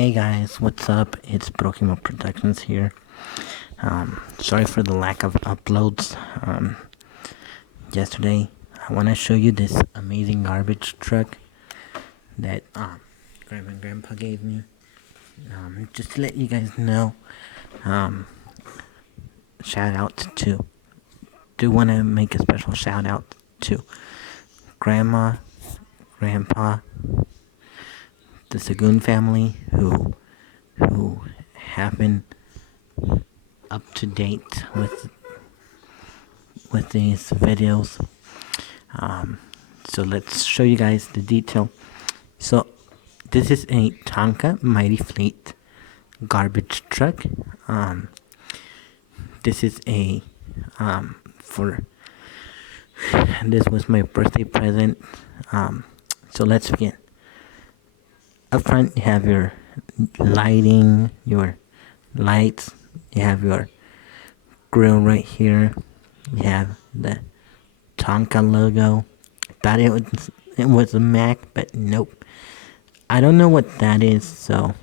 Hey guys, what's up? It's Pokemon Productions here. Sorry for the lack of uploads. Yesterday, I want to show you this amazing garbage truck that Grandma and Grandpa gave me. Just to let you guys know, shout out to. Do want to make a special shout out to Grandma, Grandpa, the Sagoon family who have been up to date with these videos. So let's show you guys the detail. So this is a Tonka Mighty Fleet garbage truck. This is a this was my birthday present. So let's begin. Up front, you have your lighting, your lights. You have your grill right here. You have the Tonka logo. Thought it was a Mac, but nope. I don't know what that is. So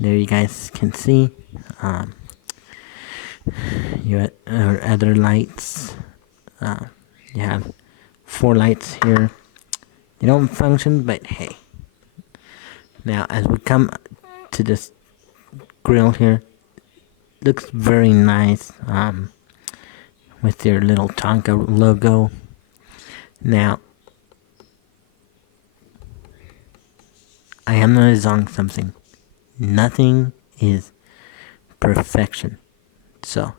there you guys can see. Your other lights. You have 4 lights here. They don't function, but hey. Now, as we come to this grill here, looks very nice, with your little Tonka logo. Now, I am gonna zong something. Nothing is perfection. So,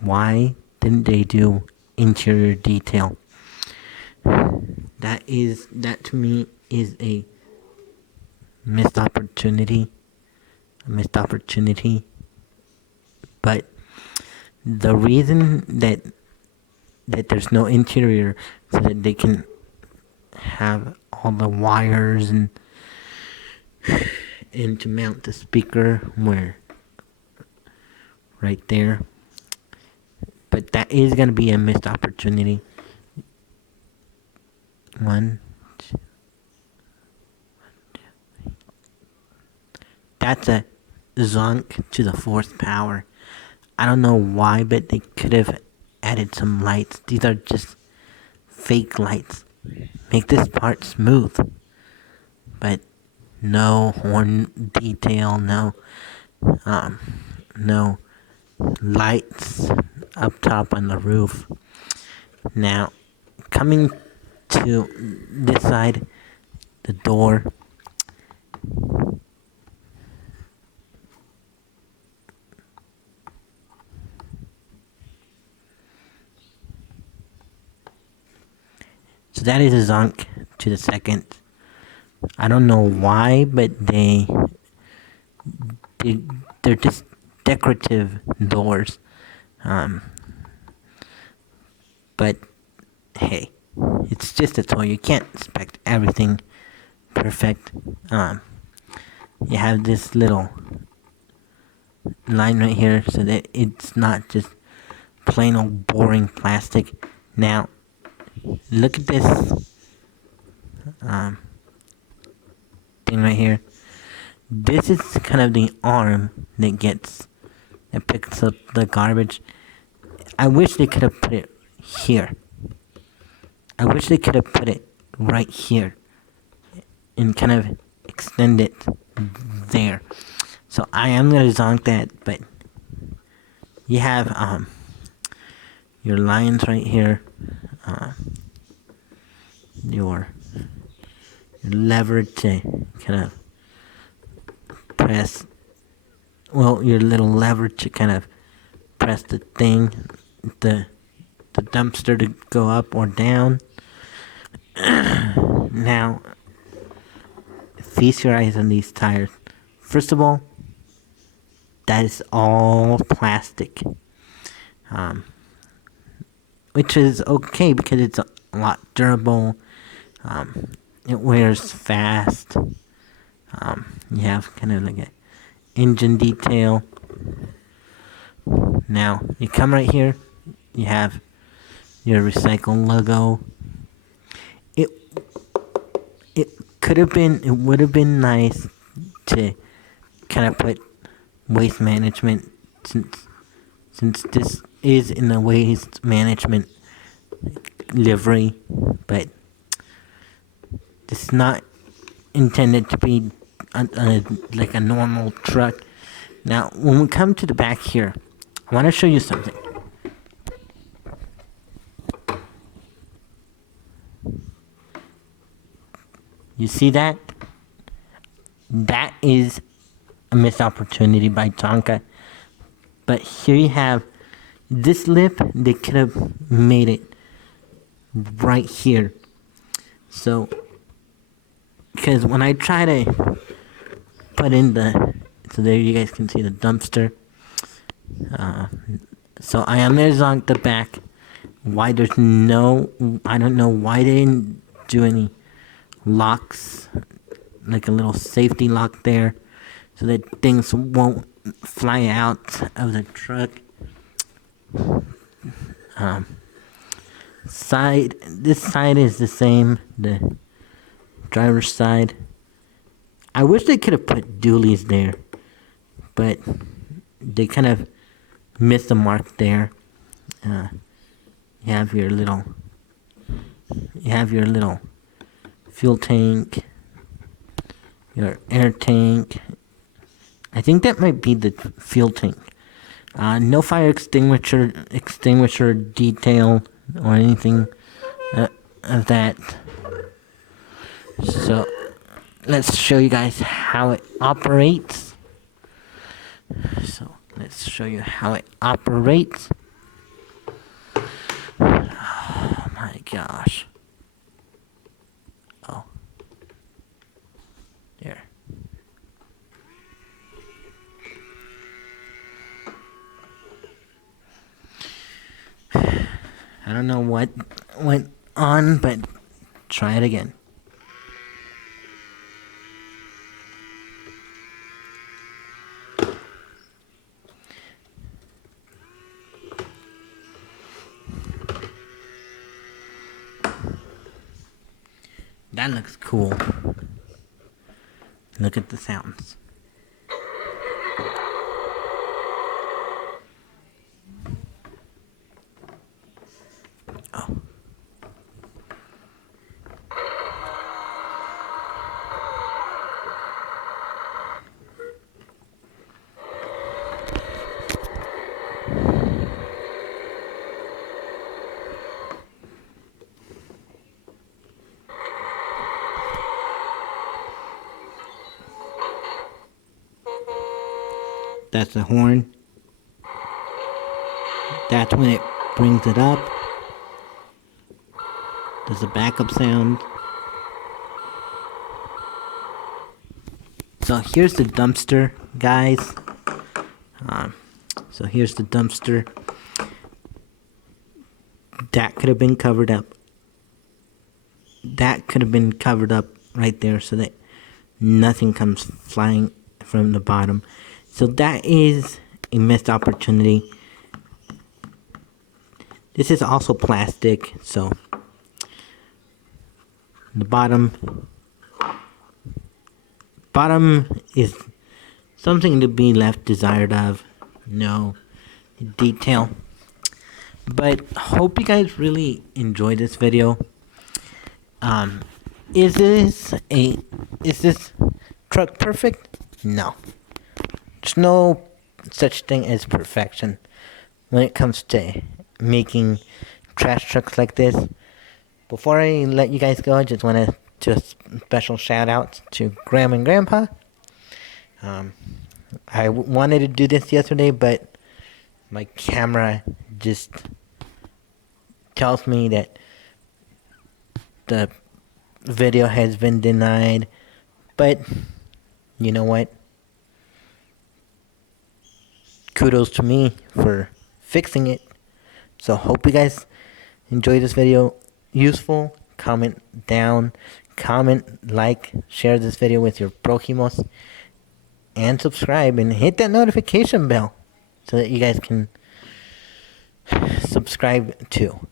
why didn't they do interior detail? That to me is a missed opportunity. But the reason that there's no interior so that they can have all the wires and to mount the speaker where right there. But that is gonna be a missed opportunity. One, two. That's a zonk to the 4th power. I don't know why, but they could have added some lights. These are just fake lights. Make this part smooth. But no horn detail, no lights up top on the roof. Now, coming to this side, the door. So that is a zonk to the 2nd. I don't know why, but they're just decorative doors. But hey, it's just a toy. You can't expect everything perfect. You have this little line right here so that it's not just plain old boring plastic. Now, look at this thing right here. This is kind of the arm that picks up the garbage. I wish they could have put it here. I wish they could have put it right here and kind of extend it there. So I am gonna zonk that, but you have your lines right here. Your lever to kind of press. Well, your little lever to kind of press the thing, the dumpster to go up or down. Now, feast your eyes on these tires. First of all, that is all plastic, which is okay because it's a lot durable. It wears fast. You have kind of like a engine detail. Now, you come right here, you have your recycle logo. It It would have been nice to kind of put waste management, since this is in the waste management livery, but this is not intended to be like a normal truck. Now, when we come to the back here, I want to show you something. You see that? That is a missed opportunity by Tonka. But here you have this lip. They could have made it right here. So, because when I try to put in so there you guys can see the dumpster. So there's on the back. Why I don't know why they didn't do any locks, like a little safety lock there, so that things won't fly out of the truck. This side is the same, the driver's side. I wish they could have put dualies there, but they kind of missed the mark there. You have your little fuel tank, your air tank. I think that might be the fuel tank. No fire extinguisher detail or anything of that. So let's show you guys how it operates. Oh my gosh. Oh. There. I don't know what went on, but try it again. That looks cool. Look at the sounds. Oh. That's the horn. That's when it brings it up. There's a backup sound. So here's the dumpster, guys. So here's the dumpster. That could have been covered up. That could have been covered up right there so that nothing comes flying from the bottom. So that is a missed opportunity. This is also plastic, so the bottom is something to be left desired of. No detail. But hope you guys really enjoyed this video. Is this truck perfect? No. There's no such thing as perfection when it comes to making trash trucks like this. Before I let you guys go, I just want to do a special shout out to Grandma and Grandpa. I wanted to do this yesterday, but my camera just tells me that the video has been denied. But you know what? Kudos to me for fixing it. So hope you guys enjoy this video. Useful. Comment down. Comment, like, share this video with your Prokimos. And subscribe and hit that notification bell so that you guys can subscribe too.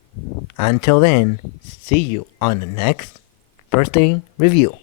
Until then, see you on the next birthday review.